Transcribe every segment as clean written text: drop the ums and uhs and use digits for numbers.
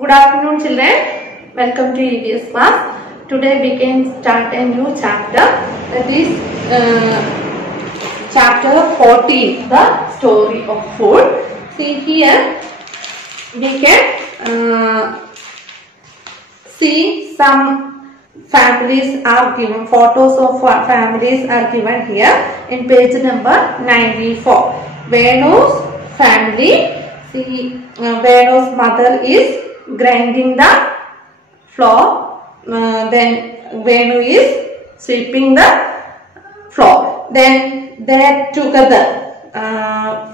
Good afternoon, children. Welcome to EVS class. Today we can start a new chapter. That is chapter 14, the story of food. See here, we can see some families are given. Photos of families are given here in page number 94. Venu's family. See, Venu's mother is grinding the flour. Then Venu is sweeping the floor. Then they together,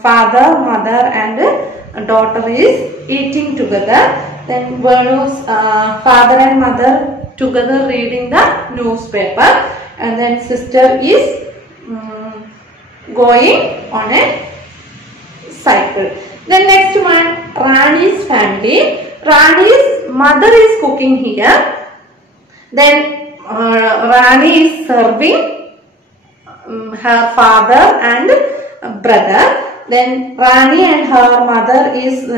father, mother and daughter is eating together. Then Venu's father and mother together reading the newspaper. And then sister is going on a cycle. The next one, Rani's family. Rani's mother is cooking here. Then Rani is serving her father and brother. Then Rani and her mother is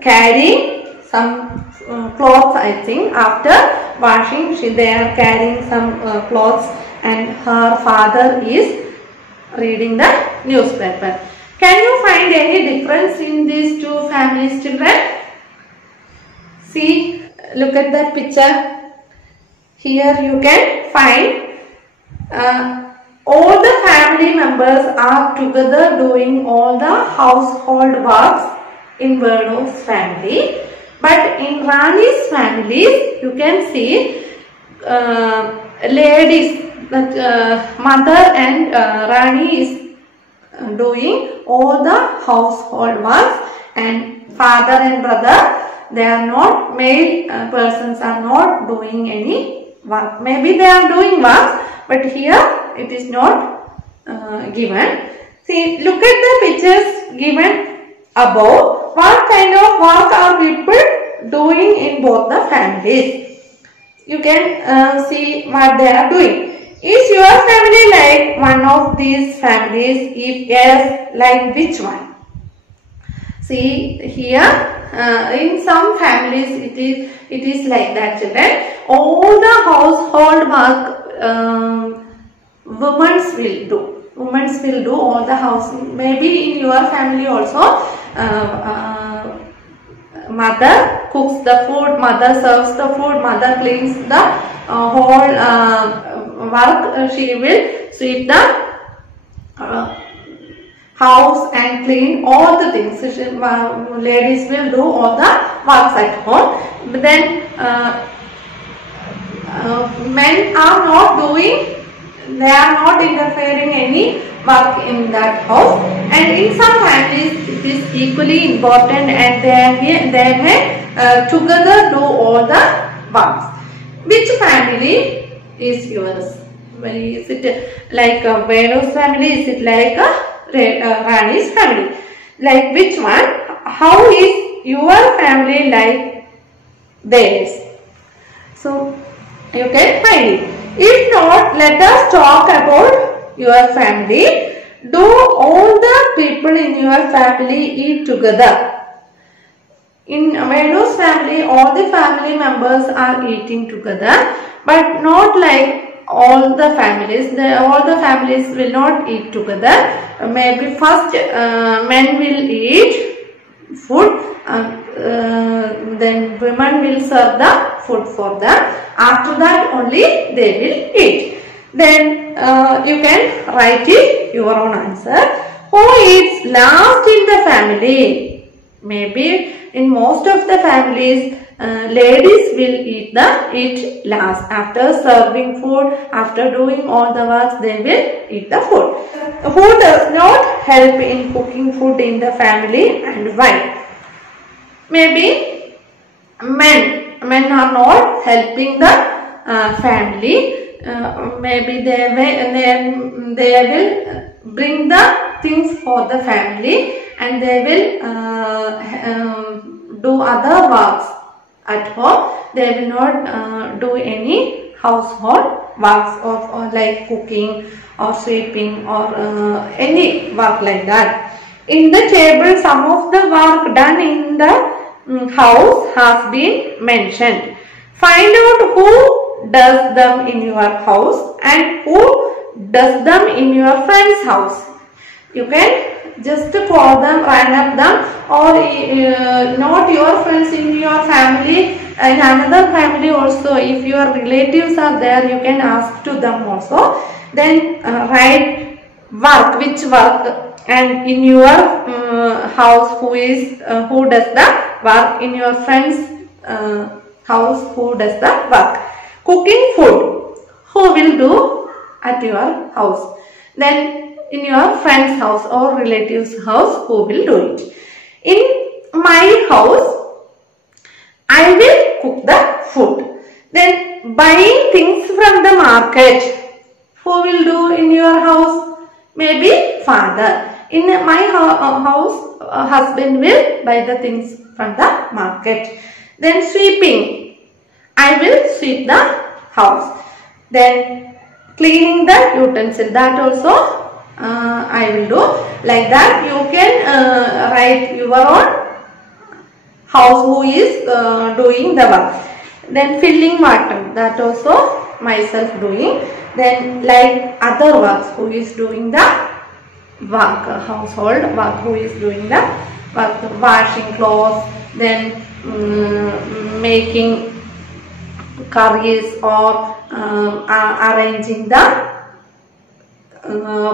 carrying some clothes, I think. After washing, they are carrying some clothes, and her father is reading the newspaper. Can you find any difference in these two families, children? See, look at that picture. Here you can find all the family members are together doing all the household works in Venu's family. But in Rani's family, you can see ladies, mother and Rani is doing all the household works, and father and brother, they are not, male persons are not doing any work. Maybe they are doing work, but here it is not given. See, look at the pictures given above. What kind of work are people doing in both the families? You can see what they are doing. Is your family like one of these families? If yes, like which one? See here, in some families it is like that, children. All the household work women will do. Women will do all the house. Maybe in your family also, mother cooks the food, mother serves the food, mother cleans the whole work. She will sweep the house and clean all the things. Ladies will do all the works at home. But then men are not doing, they are not interfering any work in that house. And in some families it is equally important, and they may together do all the works. Which family is yours? Is it like Venu's family? Is it like Rani's family? Like which one? How is your family like theirs? So you can find it. If not, let us talk about your family. Do all the people in your family eat together? In Venu's family, all the family members are eating together, but not like all the families. All the families will not eat together. Maybe first men will eat food, then women will serve the food for them. After that only they will eat. Then you can write it your own answer. Who eats last in the family? Maybe in most of the families, ladies will eat last. After serving food, after doing all the works, they will eat the food. Who does not help in cooking food in the family, and why? Maybe men are not helping the family. Maybe they will bring the things for the family, and they will do other works at home. They will not do any household works of like cooking or sweeping or any work like that. In the table, some of the work done in the house has been mentioned. Find out who does them in your house and who does them in your friend's house. You can just call them, round up them, or not your friends in your family, in another family also. If your relatives are there, you can ask to them also. Then write work, which work, and in your house who does the work, in your friend's house who does the work. Cooking food, who will do at your house. Then in your friend's house or relative's house, who will do it. In my house, I will cook the food. Then buying things from the market, who will do in your house? Maybe father. In my house, husband will buy the things from the market. Then sweeping, I will sweep the house. Then cleaning the utensil, that also I will do. Like that you can write your own house who is doing the work. Then filling water, that also myself doing. Then like other works, who is doing the work, household work, who is doing the work, washing clothes, then making curries or arranging the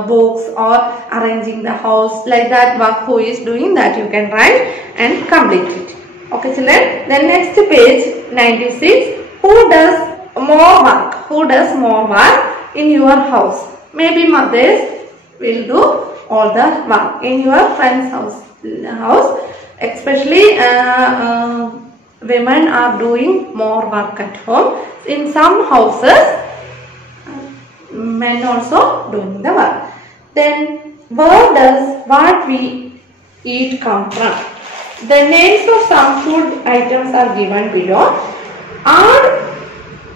books or arranging the house. Like that work, who is doing that, you can write and complete it. Okay children, then next page 96. Who does more work? Who does more work in your house? Maybe mothers will do all the work. In your friend's house, especially women are doing more work at home. In some houses, men also doing the work. Then where does what we eat come from? The names of some food items are given below. Add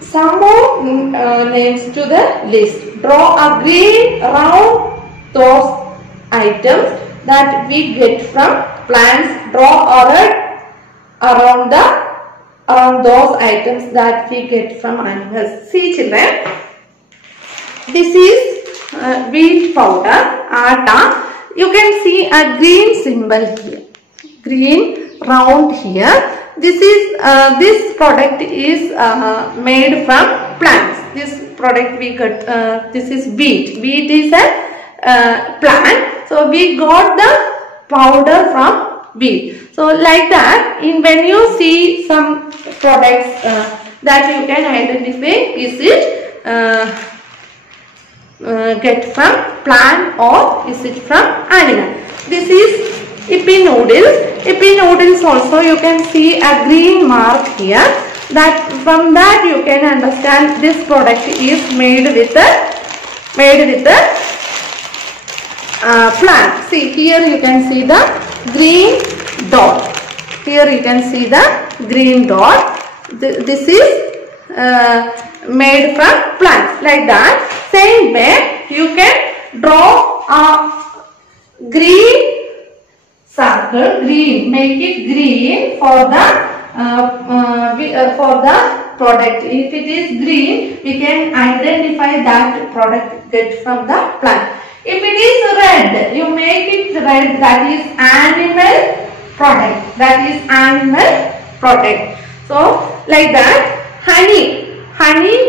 some more names to the list. Draw a green around those items that we get from plants. Draw a red around those items that we get from animals. See children, this is wheat powder, atta. You can see a green symbol here, green round here. This product is made from plants. This product we got, this is wheat. Wheat is a plant. So we got the powder from wheat. So like that, when you see some products that you can identify, is it get from plant or is it from animal? This is Yippee noodles. Yippee noodles also you can see a green mark here. That from that you can understand this product is made with a plant. See here you can see the green dot. Here you can see the green dot. This is made from plants. Like that. Same way you can draw a green circle, green, make it green for the product. If it is green, we can identify that product get from the plant. If it is red, you make it red, that is animal product. That is animal product. So like that, honey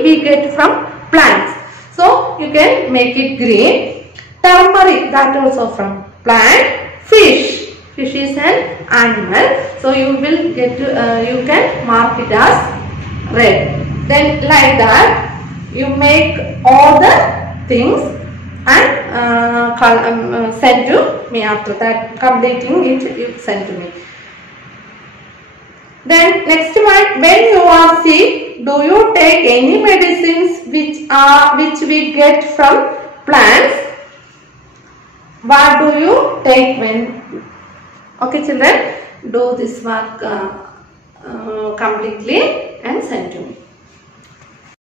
we get from plants. So you can make it green. Turmeric, that also from plant. Fish is an animal, so you will get you can mark it as red. Then like that you make all the things and send to me. After that, completing it, you send to me. Then next one, when you are sick, do you take any medicines which we get from plants? What do you take when? Okay children, do this work completely and send to me.